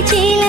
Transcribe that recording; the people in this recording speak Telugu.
విరిచేల